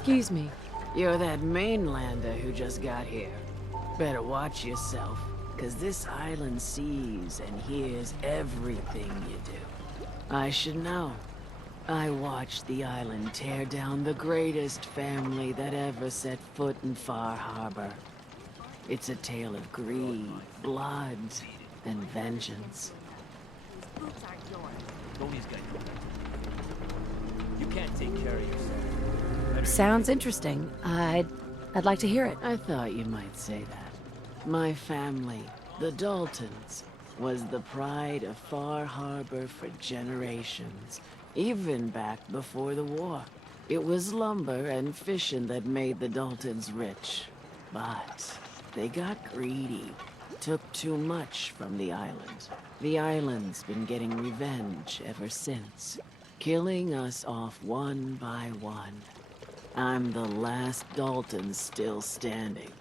Excuse me. You're that mainlander who just got here. Better watch yourself, cause this island sees and hears everything you do. I should know. I watched the island tear down the greatest family that ever set foot in Far Harbor. It's a tale of greed, blood, and vengeance. You can't take care of yourself. Sounds interesting. I'd like to hear it. I thought you might say that. My family, the Daltons, was the pride of Far Harbor for generations, even back before the war. It was lumber and fishing that made the Daltons rich. But they got greedy, took too much from the island. The island's been getting revenge ever since, killing us off one by one. I'm the last Dalton still standing.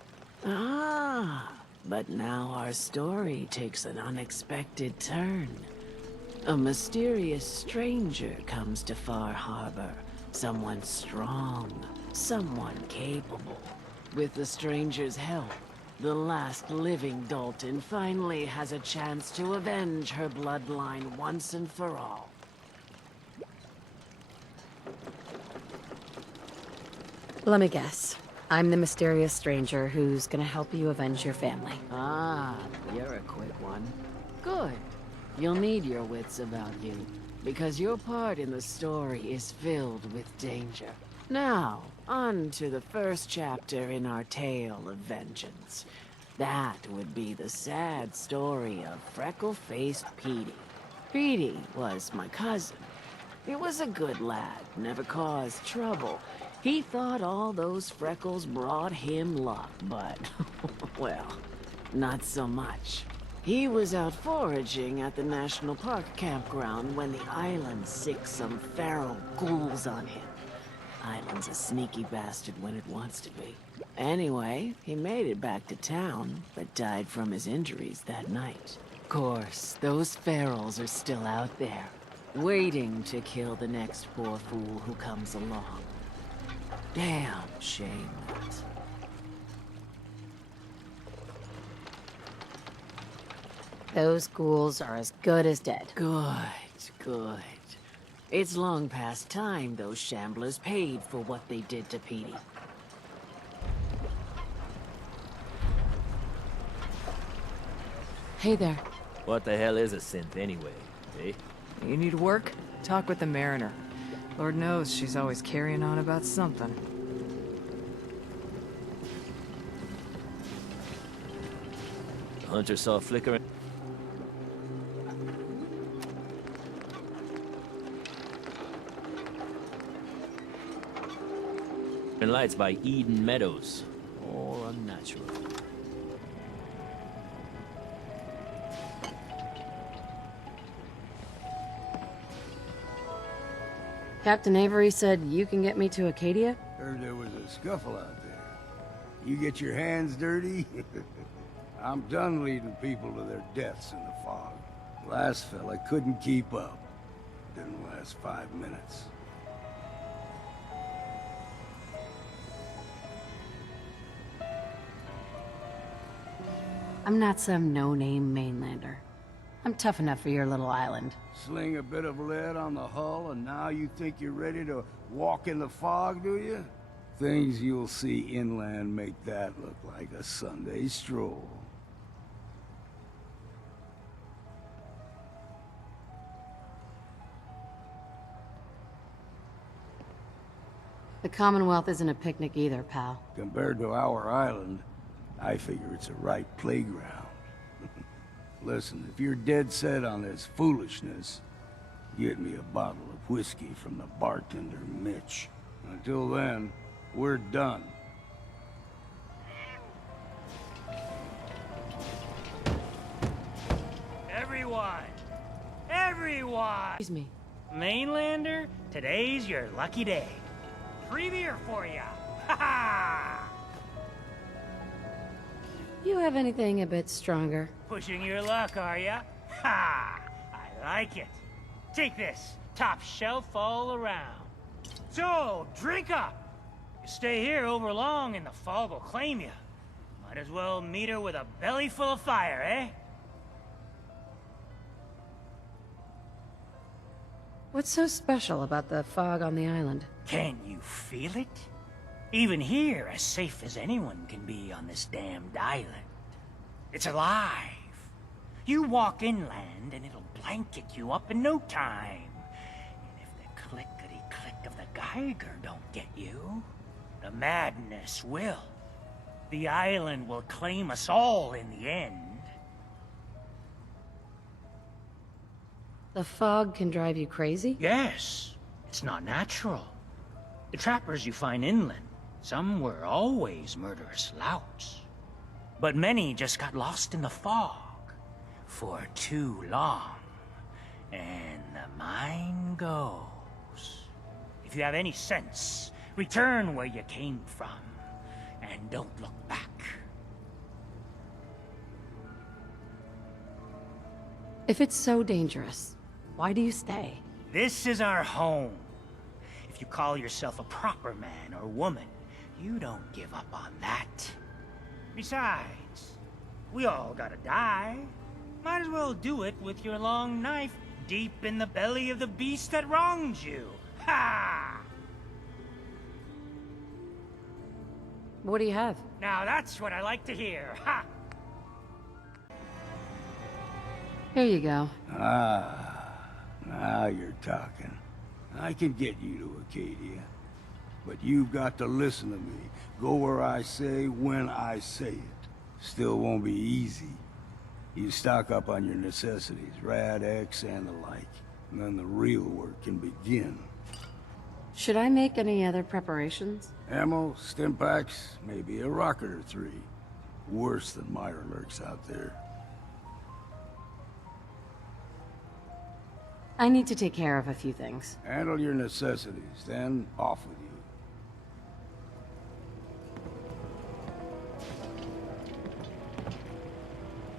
Ah, but now our story takes an unexpected turn. A mysterious stranger comes to Far Harbor. Someone strong, someone capable. With the stranger's help, the last living Dalton finally has a chance to avenge her bloodline once and for all. Let me guess. I'm the mysterious stranger who's gonna help you avenge your family. Ah, you're a quick one. Good. You'll need your wits about you, because your part in the story is filled with danger. Now, on to the first chapter in our tale of vengeance. That would be the sad story of freckle-faced Petey. Petey was my cousin. He was a good lad, never caused trouble. He thought all those freckles brought him luck, but, well, not so much. He was out foraging at the National Park campground when the island sicked some feral ghouls on him. Island's a sneaky bastard when it wants to be. Anyway, he made it back to town, but died from his injuries that night. Of course, those ferals are still out there, waiting to kill the next poor fool who comes along. Damn shame that. Those ghouls are as good as dead. Good, good. It's long past time those shamblers paid for what they did to Petey. Hey there. What the hell is a synth anyway, eh? You need work? Talk with the Mariner. Lord knows she's always carrying on about something. Hunter saw flickering lights by Eden Meadows. All unnatural. Captain Avery said you can get me to Acadia? Heard there was a scuffle out there. You get your hands dirty? I'm done leading people to their deaths in the fog. Last fella couldn't keep up. Didn't last 5 minutes. I'm not some no-name mainlander. I'm tough enough for your little island. Sling a bit of lead on the hull and now you think you're ready to walk in the fog, do you? Things you'll see inland make that look like a Sunday stroll. The Commonwealth isn't a picnic either, pal. Compared to our island, I figure it's a right playground. Listen, if you're dead set on this foolishness, get me a bottle of whiskey from the bartender, Mitch. Until then, we're done. Everyone! Everyone! Excuse me. Mainlander, today's your lucky day. Free beer for ya! Ha ha! You have anything a bit stronger? Pushing your luck, are ya? Ha! I like it. Take this. Top shelf all around. So, drink up! You Stay here over long and the fog will claim you. Might as well meet her with a belly full of fire, eh? What's so special about the fog on the island? Can you feel it? Even here, as safe as anyone can be on this damned island. It's alive. You walk inland and it'll blanket you up in no time. And if the clickety-click of the Geiger don't get you, the madness will. The island will claim us all in the end. The fog can drive you crazy? Yes, it's not natural. The trappers you find inland, some were always murderous louts. But many just got lost in the fog for too long. And the mind goes. If you have any sense, return where you came from. And don't look back. If it's so dangerous, why do you stay? This is our home. If you call yourself a proper man or woman, you don't give up on that. Besides, we all gotta die. Might as well do it with your long knife deep in the belly of the beast that wronged you. Ha! What do you have? Now that's what I like to hear. Ha! Here you go. Now you're talking. I can get you to Acadia. But you've got to listen to me. Go where I say, when I say it. Still won't be easy. You stock up on your necessities, Rad X and the like. And then the real work can begin. Should I make any other preparations? Ammo, stim packs, maybe a rocket or three. Worse than Myra lurks out there. I need to take care of a few things. Handle your necessities, then off with you.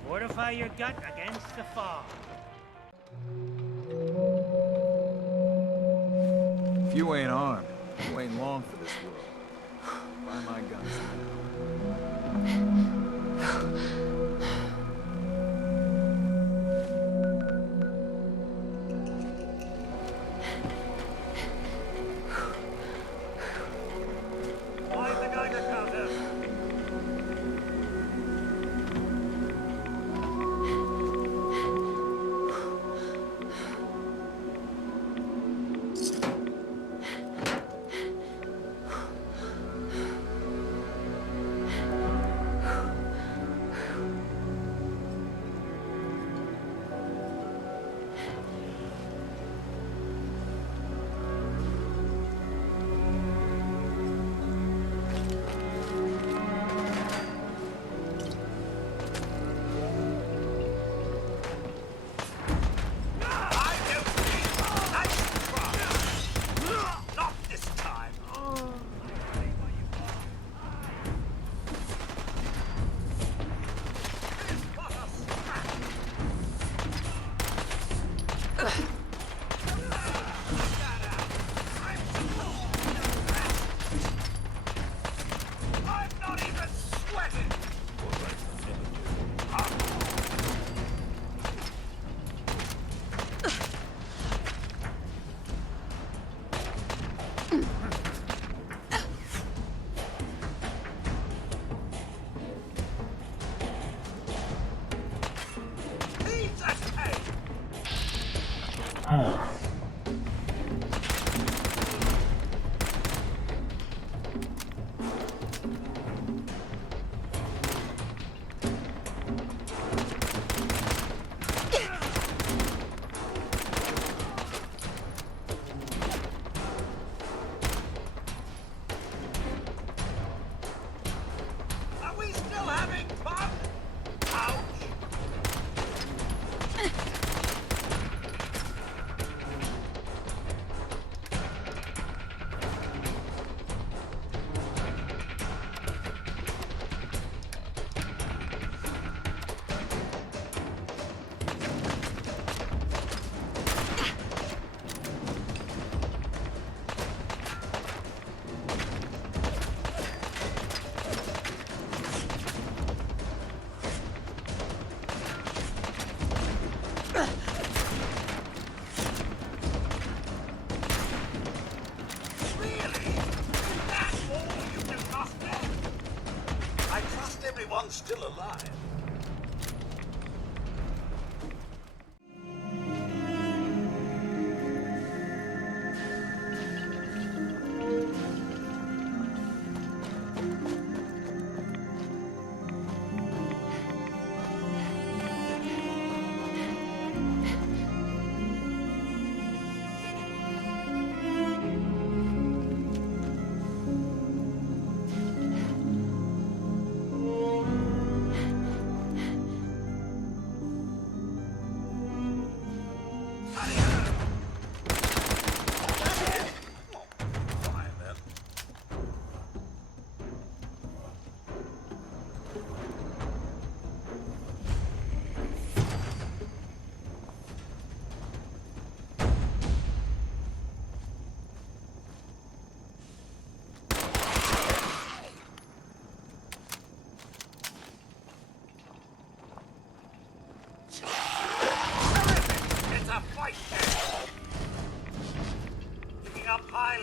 Fortify your gut against the fog. If you ain't armed, you ain't long for this world. Buy my guns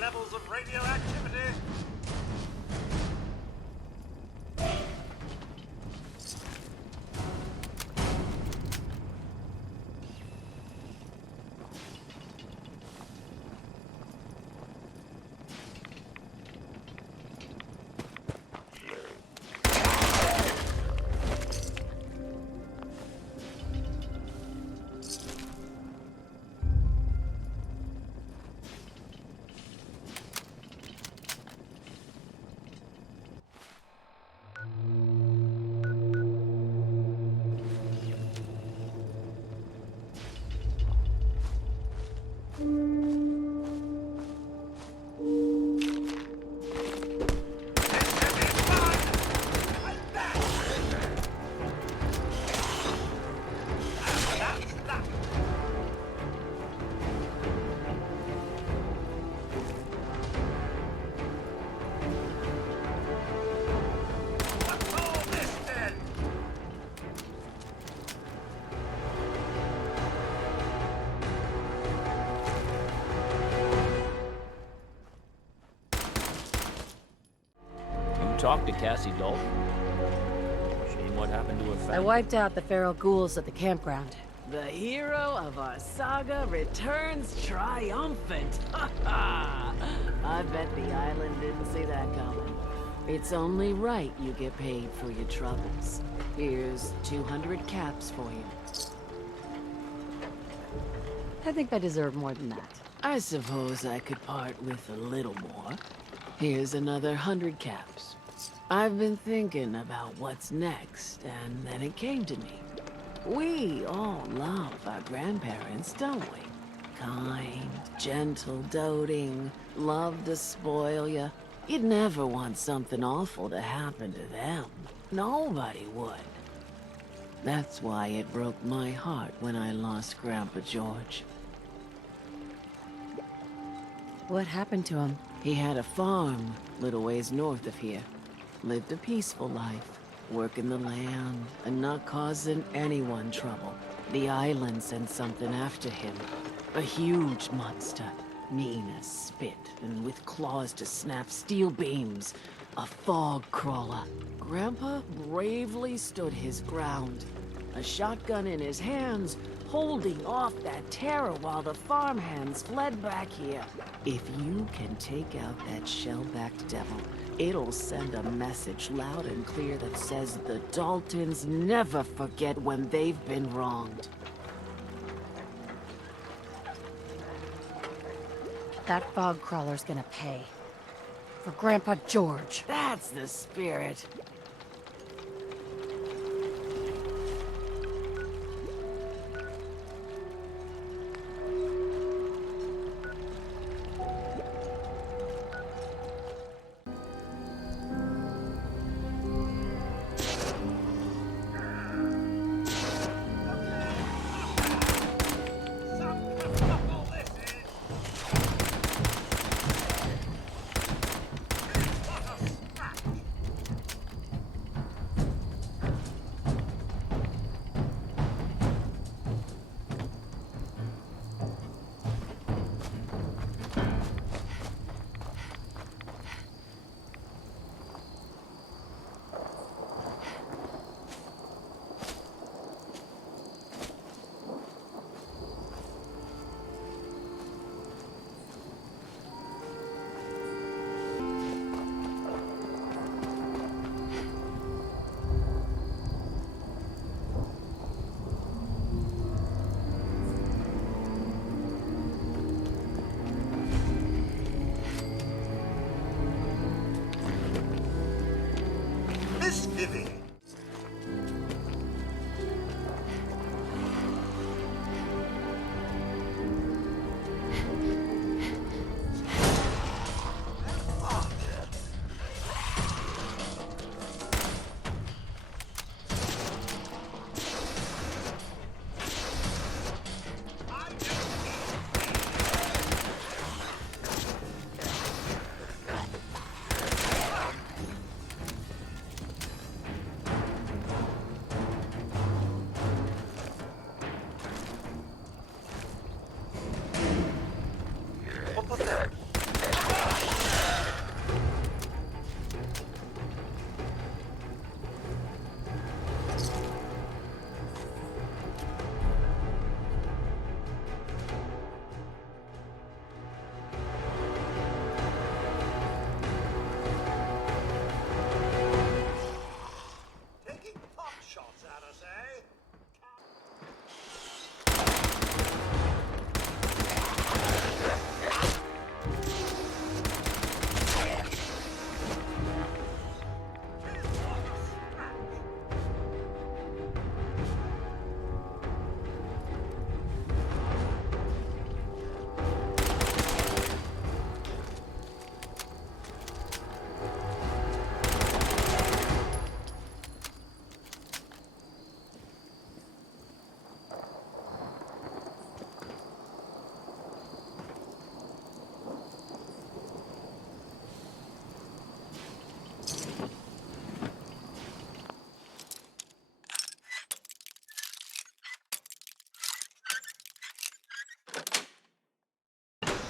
levels of radioactivity. Talk to Cassie Dalton. Shame what happened to her family. I wiped out the feral ghouls at the campground. The hero of our saga returns triumphant. Ha ha! I bet the island didn't see that coming. It's only right you get paid for your troubles. Here's 200 caps for you. I think I deserve more than that. I suppose I could part with a little more. Here's another 100 caps. I've been thinking about what's next, and then it came to me. We all love our grandparents, don't we? Kind, gentle, doting, love to spoil ya. You'd never want something awful to happen to them. Nobody would. That's why it broke my heart when I lost Grandpa George. What happened to him? He had a farm, little ways north of here. Lived a peaceful life, working the land, and not causing anyone trouble. The island sent something after him. A huge monster, mean as spit, and with claws to snap steel beams. A fog crawler. Grandpa bravely stood his ground. A shotgun in his hands, holding off that terror while the farmhands fled back here. If you can take out that shell-backed devil, it'll send a message loud and clear that says the Daltons never forget when they've been wronged. That fog crawler's gonna pay. For Grandpa George. That's the spirit.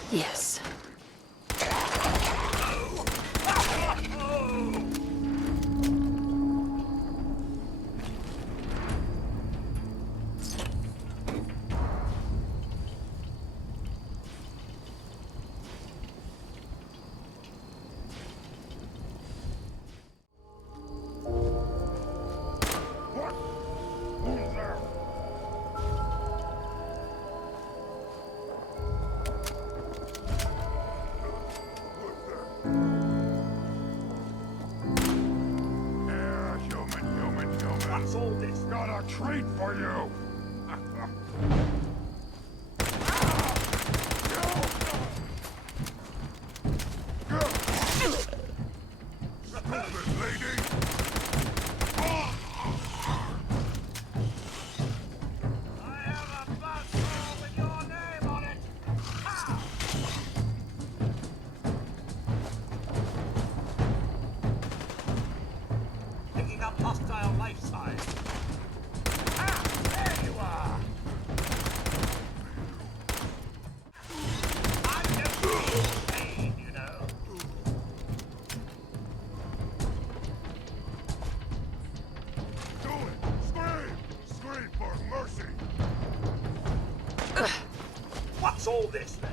Yes. What's all this? Got a treat for you! Stupid lady! I have a buzzsaw with your name on it! Ha! Picking up hostile life signs. Ah, there you are! I'm just being paid, you know. Do it! Scream! Scream for mercy! What's all this, then?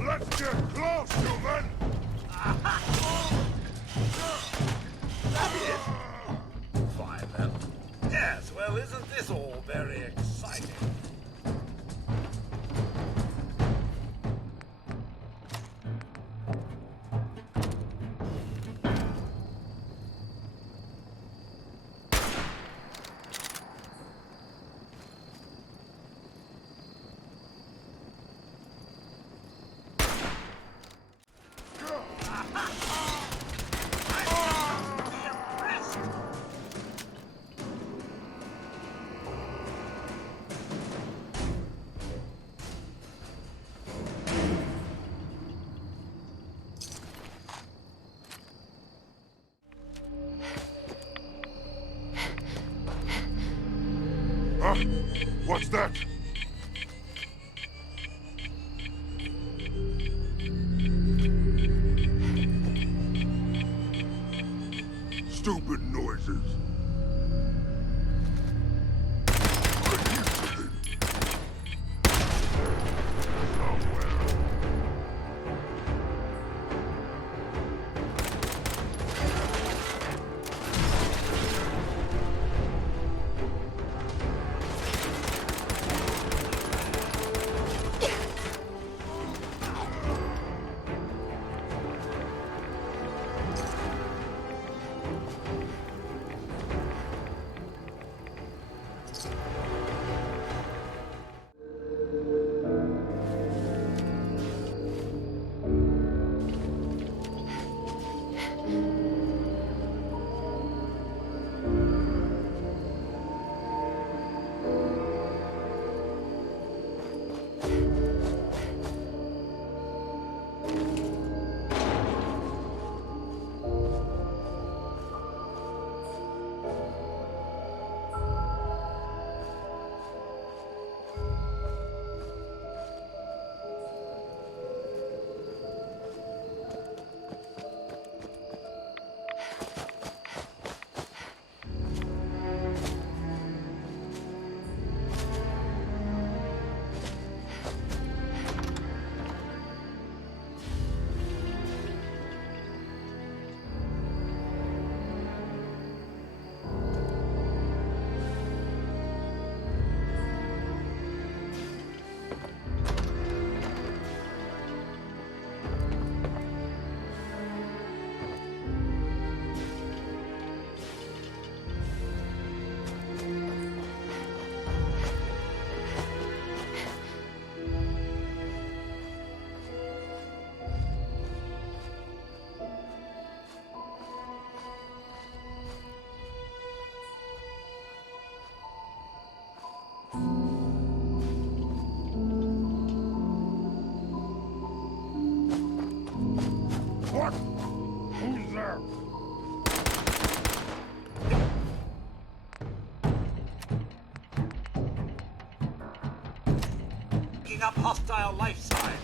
Let's get close, human! That is fine, then. Yes, well, isn't this all very exciting? What's that? Stupid noises. Picking up hostile life signs.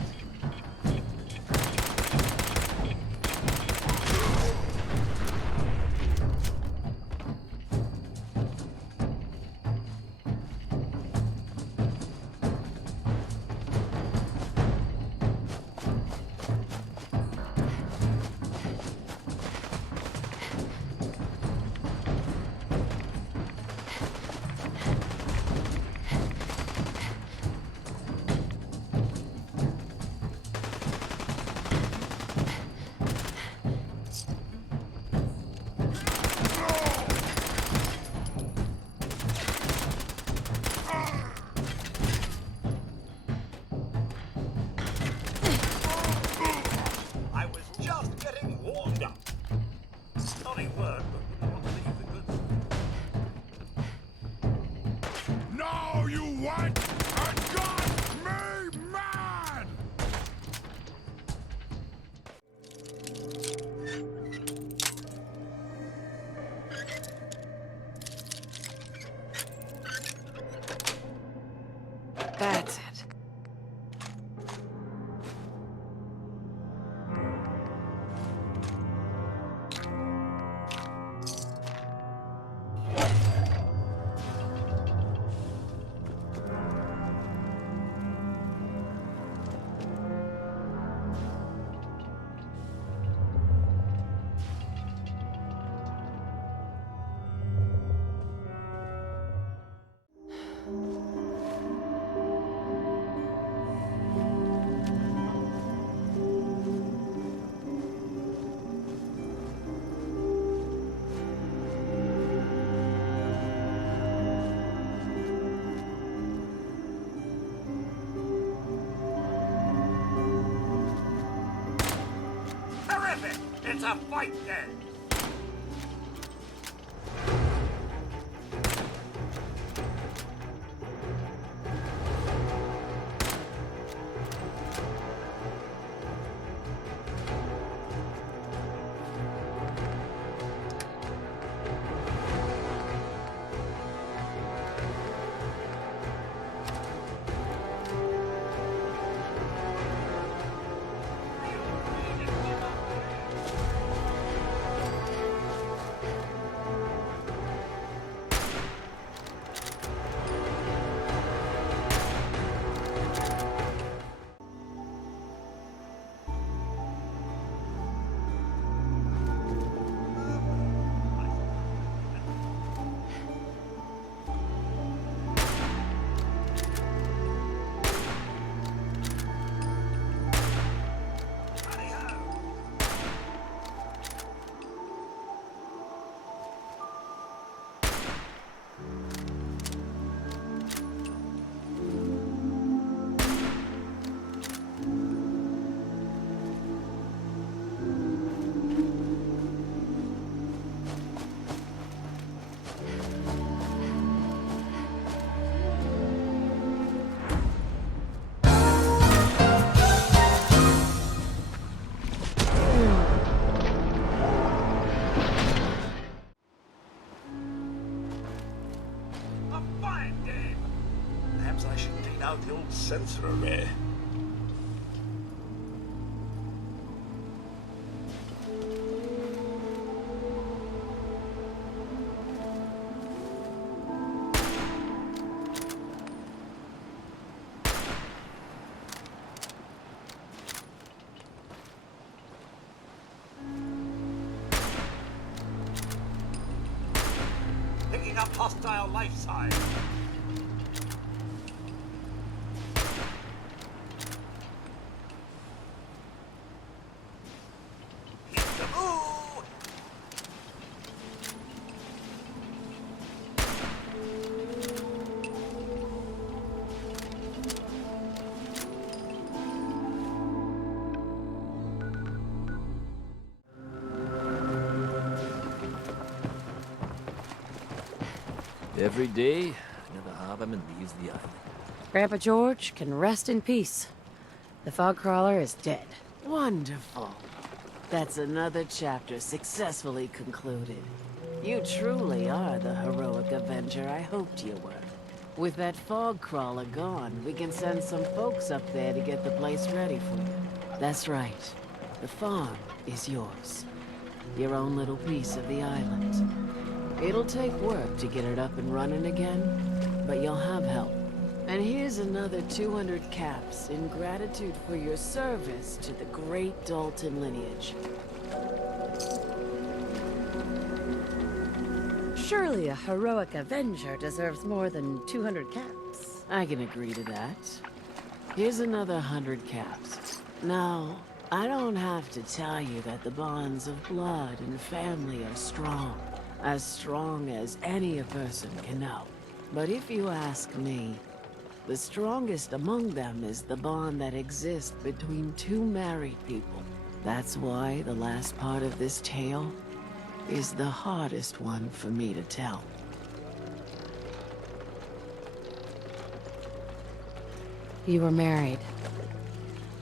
That's it. It's a fight then! The old sensor array. Picking up hostile life signs. Every day, another Harberman leaves the island. Grandpa George can rest in peace. The fog crawler is dead. Wonderful. That's another chapter successfully concluded. You truly are the heroic avenger I hoped you were. With that fog crawler gone, we can send some folks up there to get the place ready for you. That's right. The farm is yours. Your own little piece of the island. It'll take work to get it up and running again, but you'll have help. And here's another 200 caps in gratitude for your service to the great Dalton lineage. Surely a heroic avenger deserves more than 200 caps. I can agree to that. Here's another 100 caps. Now, I don't have to tell you that the bonds of blood and family are strong. As strong as any a person can know. But if you ask me, the strongest among them is the bond that exists between two married people. That's why the last part of this tale is the hardest one for me to tell. You were married.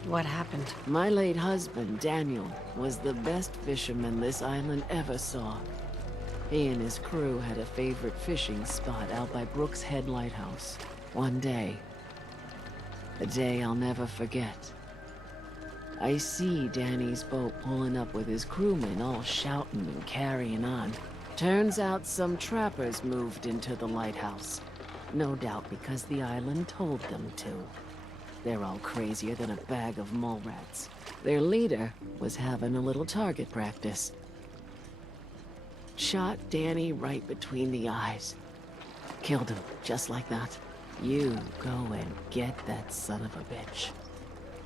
What happened? My late husband, Daniel, was the best fisherman this island ever saw. He and his crew had a favorite fishing spot out by Brooks Head Lighthouse. One day, a day I'll never forget, I see Danny's boat pulling up with his crewmen all shouting and carrying on. Turns out some trappers moved into the lighthouse. No doubt because the island told them to. They're all crazier than a bag of mole rats. Their leader was having a little target practice. Shot Danny right between the eyes. Killed him, just like that. You go and get that son of a bitch.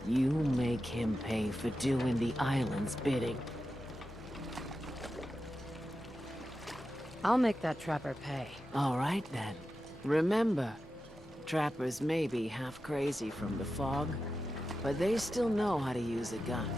You make him pay for doing the island's bidding. I'll make that trapper pay. All right then. Remember, trappers may be half crazy from the fog, but they still know how to use a gun.